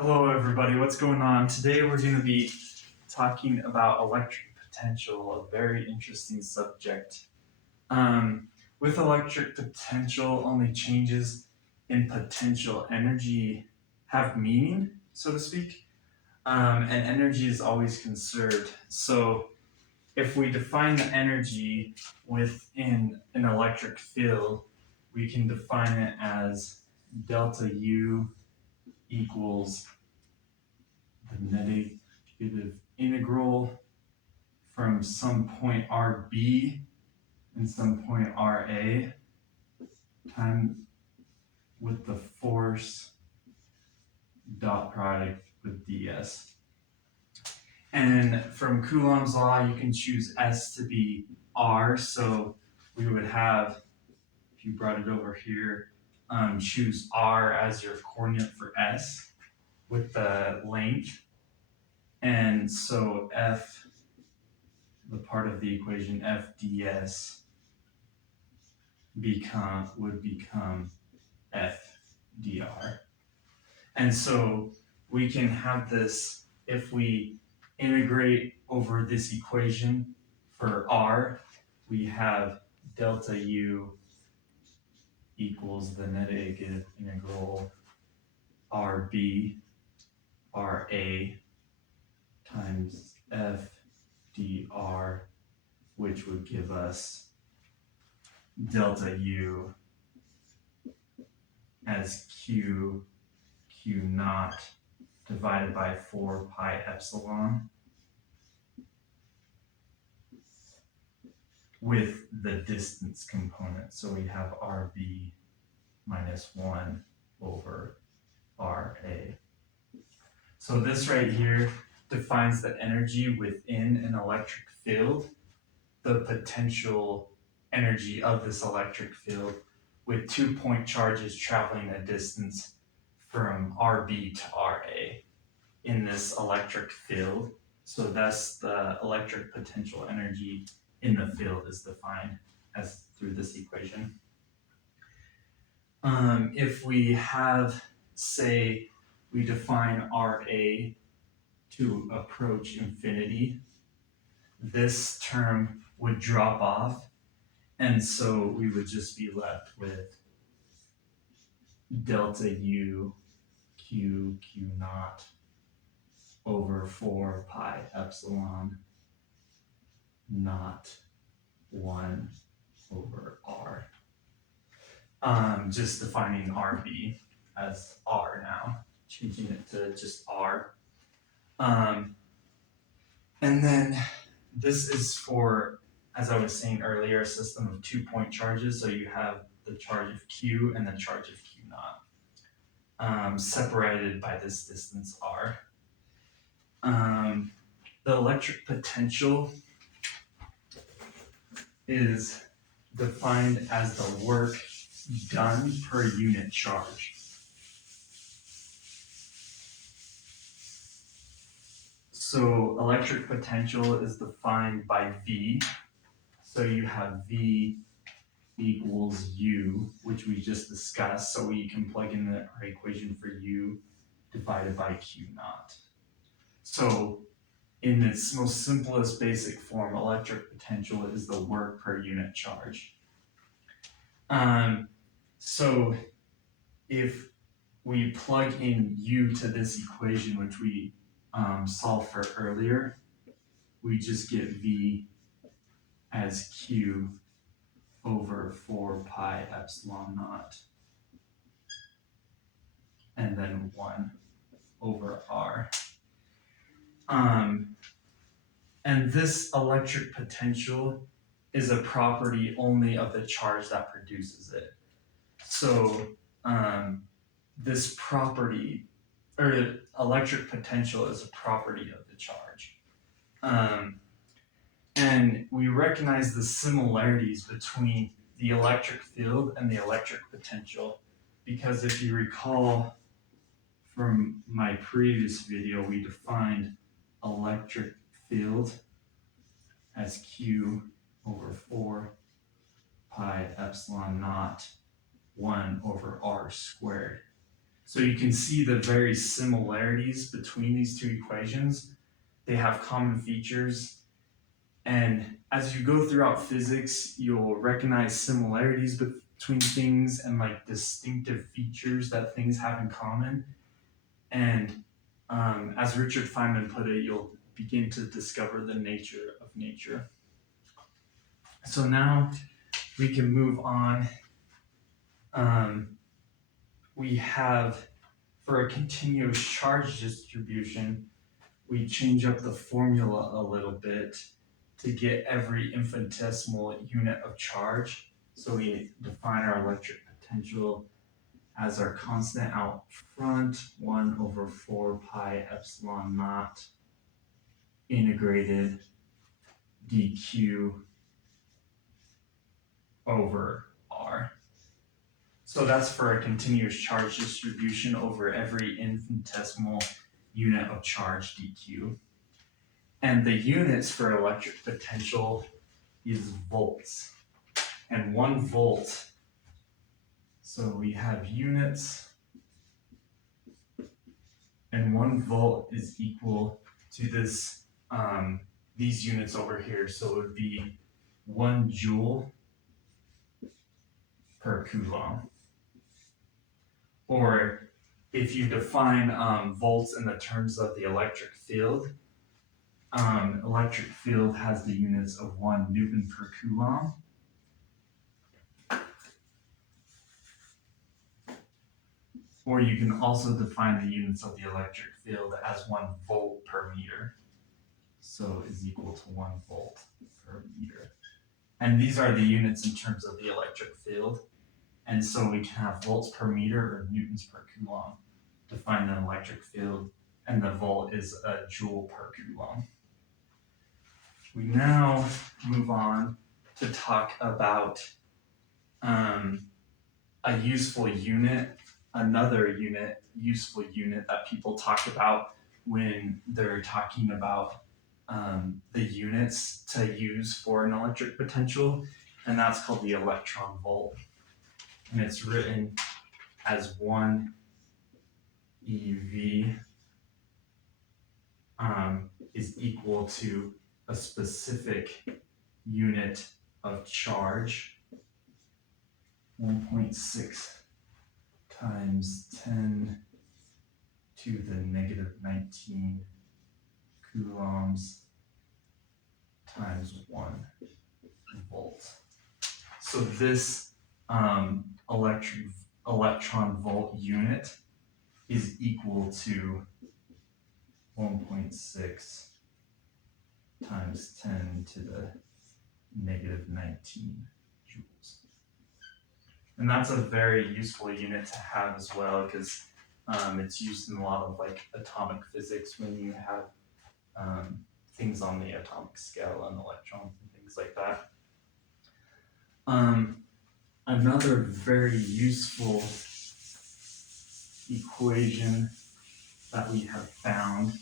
Hello everybody, what's going on? Today we're going to be talking about electric potential, a very interesting subject. With electric potential, only changes in potential energy have meaning, so to speak, and energy is always conserved. So if we define the energy within an electric field, we can define it as delta U equals the negative integral from some point RB and some point RA times with the force dot product with ds. And from Coulomb's law, you can choose S to be R. So we would have, if you brought it over here, choose R as your coordinate for S with the length. And so F, the part of the equation F ds would become F dr. And so we can have this, if we integrate over this equation for R, we have delta U equals the negative integral RB RA times F dr, which would give us delta U as Q naught divided by 4 pi epsilon with the distance component. So we have RB minus 1 over RA. So this right here defines the energy within an electric field, the potential energy of this electric field with 2-point charges traveling a distance from RB to RA in this electric field. So that's the electric potential energy in the field is defined as through this equation. If we have, say, we define RA to approach infinity, this term would drop off, and so we would just be left with delta U Q naught over 4 pi epsilon naught 1 over R. Just defining RB as R now, changing it to just R. And then this is for, as I was saying earlier, a system of 2-point charges. So you have the charge of Q and the charge of Q naught, separated by this distance R. The electric potential is defined as the work done per unit charge. So electric potential is defined by V. So you have V equals U, which we just discussed. So we can plug in our equation for U divided by Q naught. So in its most simplest basic form, electric potential is the work per unit charge. So if we plug in U to this equation, which we solved for earlier, we just get V as Q over 4 pi epsilon naught, and then 1 over R. And this electric potential is a property only of the charge that produces it. So this property, or electric potential, is a property of the charge. And we recognize the similarities between the electric field and the electric potential, because if you recall from my previous video, we defined electric field as Q over 4 pi epsilon naught 1 over R squared. So you can see the very similarities between these two equations. They have common features. And as you go throughout physics, you'll recognize similarities between things and like distinctive features that things have in common. And as Richard Feynman put it, you'll begin to discover the nature of nature. So now we can move on. We have, for a continuous charge distribution, we change up the formula a little bit to get every infinitesimal unit of charge. So we define our electric potential as our constant out front, 1 over 4 pi epsilon naught integrated dq over r. So that's for a continuous charge distribution over every infinitesimal unit of charge dq. And the units for electric potential is volts. And 1 volt, so we have units, and 1 volt is equal to this, these units over here. So it would be 1 joule per coulomb. Or if you define volts in the terms of the electric field has the units of 1 Newton per coulomb. Or you can also define the units of the electric field as 1 volt per meter. So is equal to 1 volt per meter. And these are the units in terms of the electric field. And so we can have volts per meter or newtons per coulomb to find the electric field, and the volt is a joule per coulomb. We now move on to talk about a useful unit, another useful unit that people talk about when they're talking about the units to use for an electric potential, and that's called the electron volt. And it's written as 1 eV is equal to a specific unit of charge, 1.6 times 10 to the negative 19 coulombs times 1 volt. So this electron volt unit is equal to 1.6 times 10 to the negative 19 joules. And that's a very useful unit to have as well, because it's used in a lot of like atomic physics when you have things on the atomic scale and electrons and things like that. Another very useful equation that we have found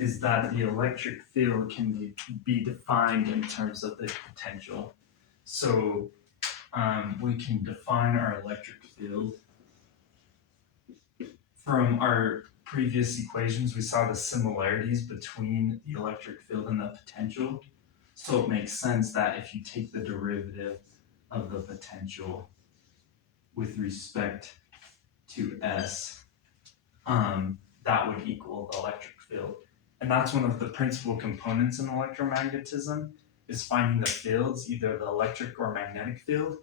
is that the electric field can be defined in terms of the potential. So we can define our electric field. From our previous equations, we saw the similarities between the electric field and the potential. So it makes sense that if you take the derivative of the potential with respect to S, that would equal the electric field. And that's one of the principal components in electromagnetism, is finding the fields, either the electric or magnetic field.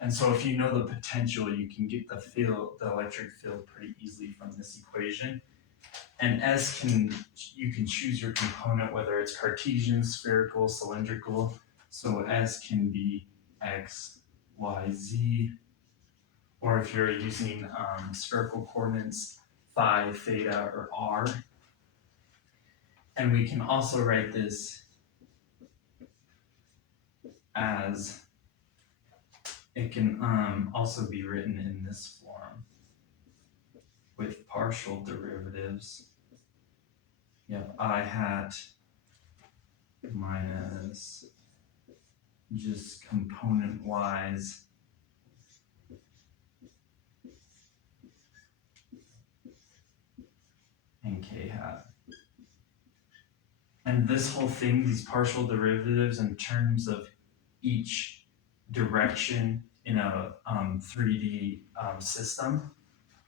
And so if you know the potential, you can get the electric field pretty easily from this equation. And you can choose your component, whether it's Cartesian, spherical, cylindrical. So S can be X, Y, Z. Or if you're using spherical coordinates, phi, theta, or r. And we can also write this as, it can also be written in this form with partial derivatives. You have I hat minus just component-wise that. And this whole thing, these partial derivatives in terms of each direction in a 3D system,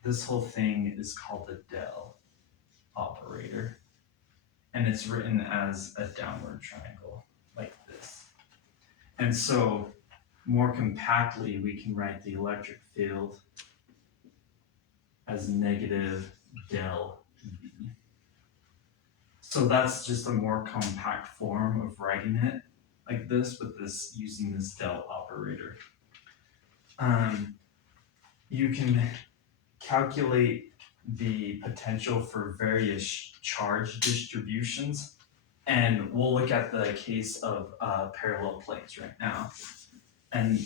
this whole thing is called the del operator. And it's written as a downward triangle, like this. And so, more compactly, we can write the electric field as negative del V. So that's just a more compact form of writing it like this, with this using this del operator. You can calculate the potential for various charge distributions, and we'll look at the case of parallel plates right now, and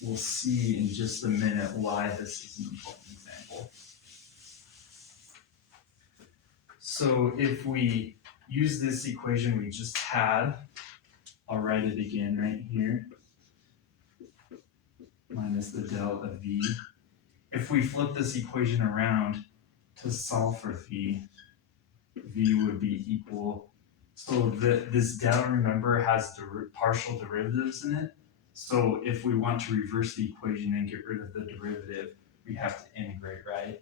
we'll see in just a minute why this is an important example. So if we use this equation we just had, I'll write it again right here, minus the del of V. If we flip this equation around to solve for V, V would be equal, so this del, remember, has partial derivatives in it. So if we want to reverse the equation and get rid of the derivative, we have to integrate, right?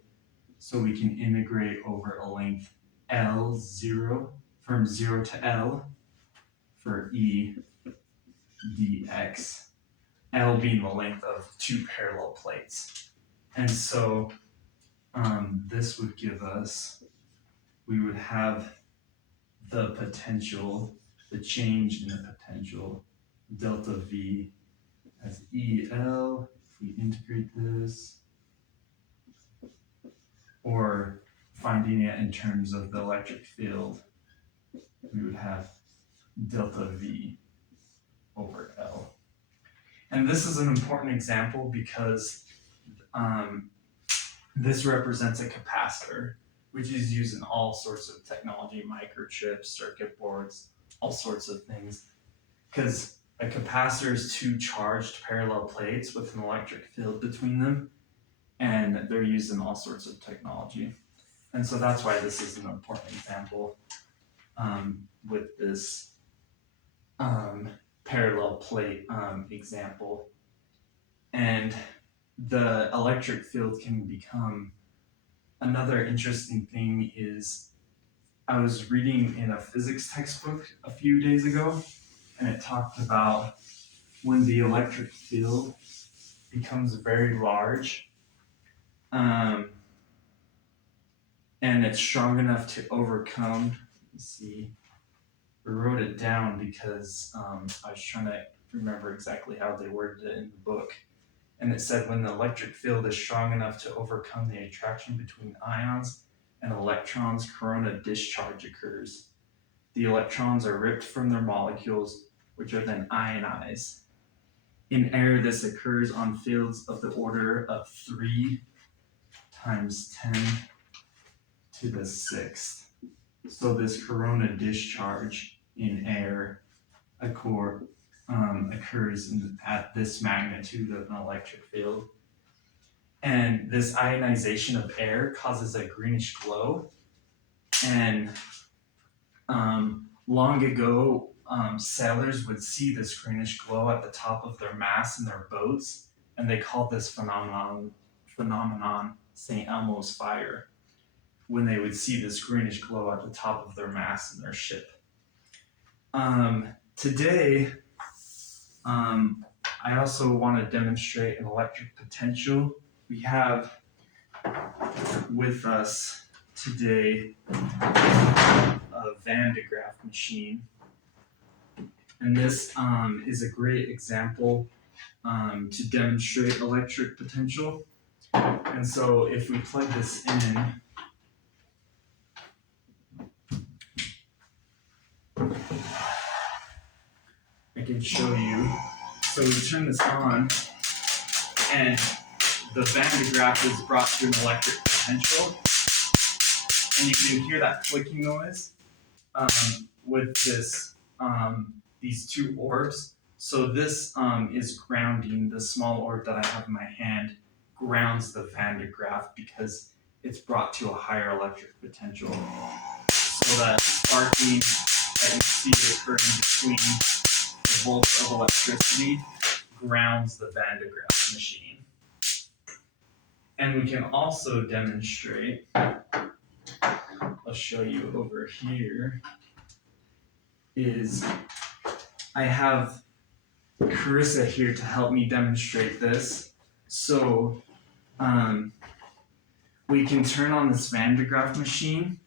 So we can integrate over a length L0 from 0 to L for E dx, L being the length of two parallel plates. And so this would give us, we would have the potential, the change in the potential, delta V as EL, if we integrate this, or finding it in terms of the electric field, we would have delta V over L. And this is an important example because this represents a capacitor, which is used in all sorts of technology, microchips, circuit boards, all sorts of things. Because a capacitor is two charged parallel plates with an electric field between them, and they're used in all sorts of technology. And so that's why this is an important example with this parallel plate example. And the electric field can become, another interesting thing is, I was reading in a physics textbook a few days ago, and it talked about when the electric field becomes very large, and it's strong enough to overcome, let's see, we wrote it down because I was trying to remember exactly how they worded it in the book. And it said when the electric field is strong enough to overcome the attraction between ions and electrons, corona discharge occurs. The electrons are ripped from their molecules, which are then ionized. In air, this occurs on fields of the order of 3 times 10 to the 6th. So this corona discharge in air occurs at this magnitude of an electric field. And this ionization of air causes a greenish glow. And long ago, sailors would see this greenish glow at the top of their masts in their boats, and they called this phenomenon St. Elmo's fire, when they would see this greenish glow at the top of their mast in their ship. Today, I also want to demonstrate an electric potential. We have with us today a Van de Graaff machine. And this is a great example to demonstrate electric potential. And so if we plug this in, I can show you. So we turn this on, and the Van de Graaff is brought to an electric potential. And you can hear that clicking noise with this these two orbs. So this is grounding. The small orb that I have in my hand grounds the Van de Graaff because it's brought to a higher electric potential. So that sparking that you see occurring between the volts of electricity grounds the Van de Graaff machine. And we can also demonstrate, I'll show you over here, is I have Carissa here to help me demonstrate this. So we can turn on this Van de Graaff machine,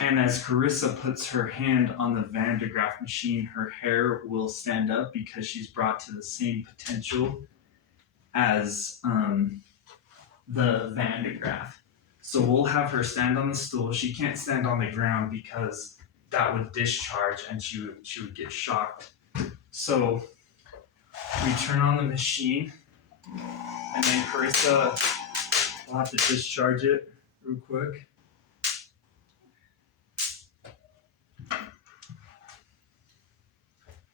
and as Carissa puts her hand on the Van de Graaff machine, her hair will stand up because she's brought to the same potential as the Van de Graaff. So we'll have her stand on the stool. She can't stand on the ground because that would discharge and she would get shocked. So we turn on the machine, and then Carissa will have to discharge it real quick.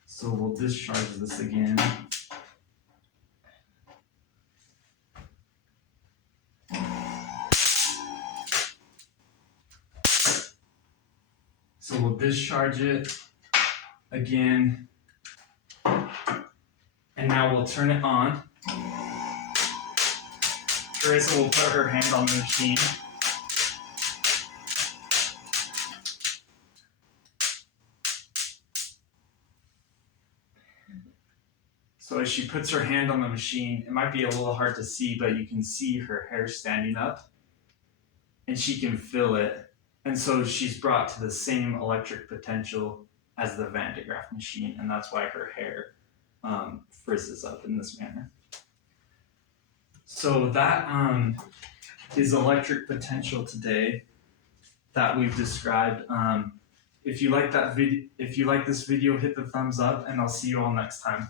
So we'll discharge this again. So we'll discharge it again. And now we'll turn it on. Carissa will put her hand on the machine. So as she puts her hand on the machine, it might be a little hard to see, but you can see her hair standing up and she can feel it. And so she's brought to the same electric potential as the Van de Graaff machine, and that's why her hair frizzes up in this manner. So that is electric potential today that we've described. If you like this video, hit the thumbs up, and I'll see you all next time.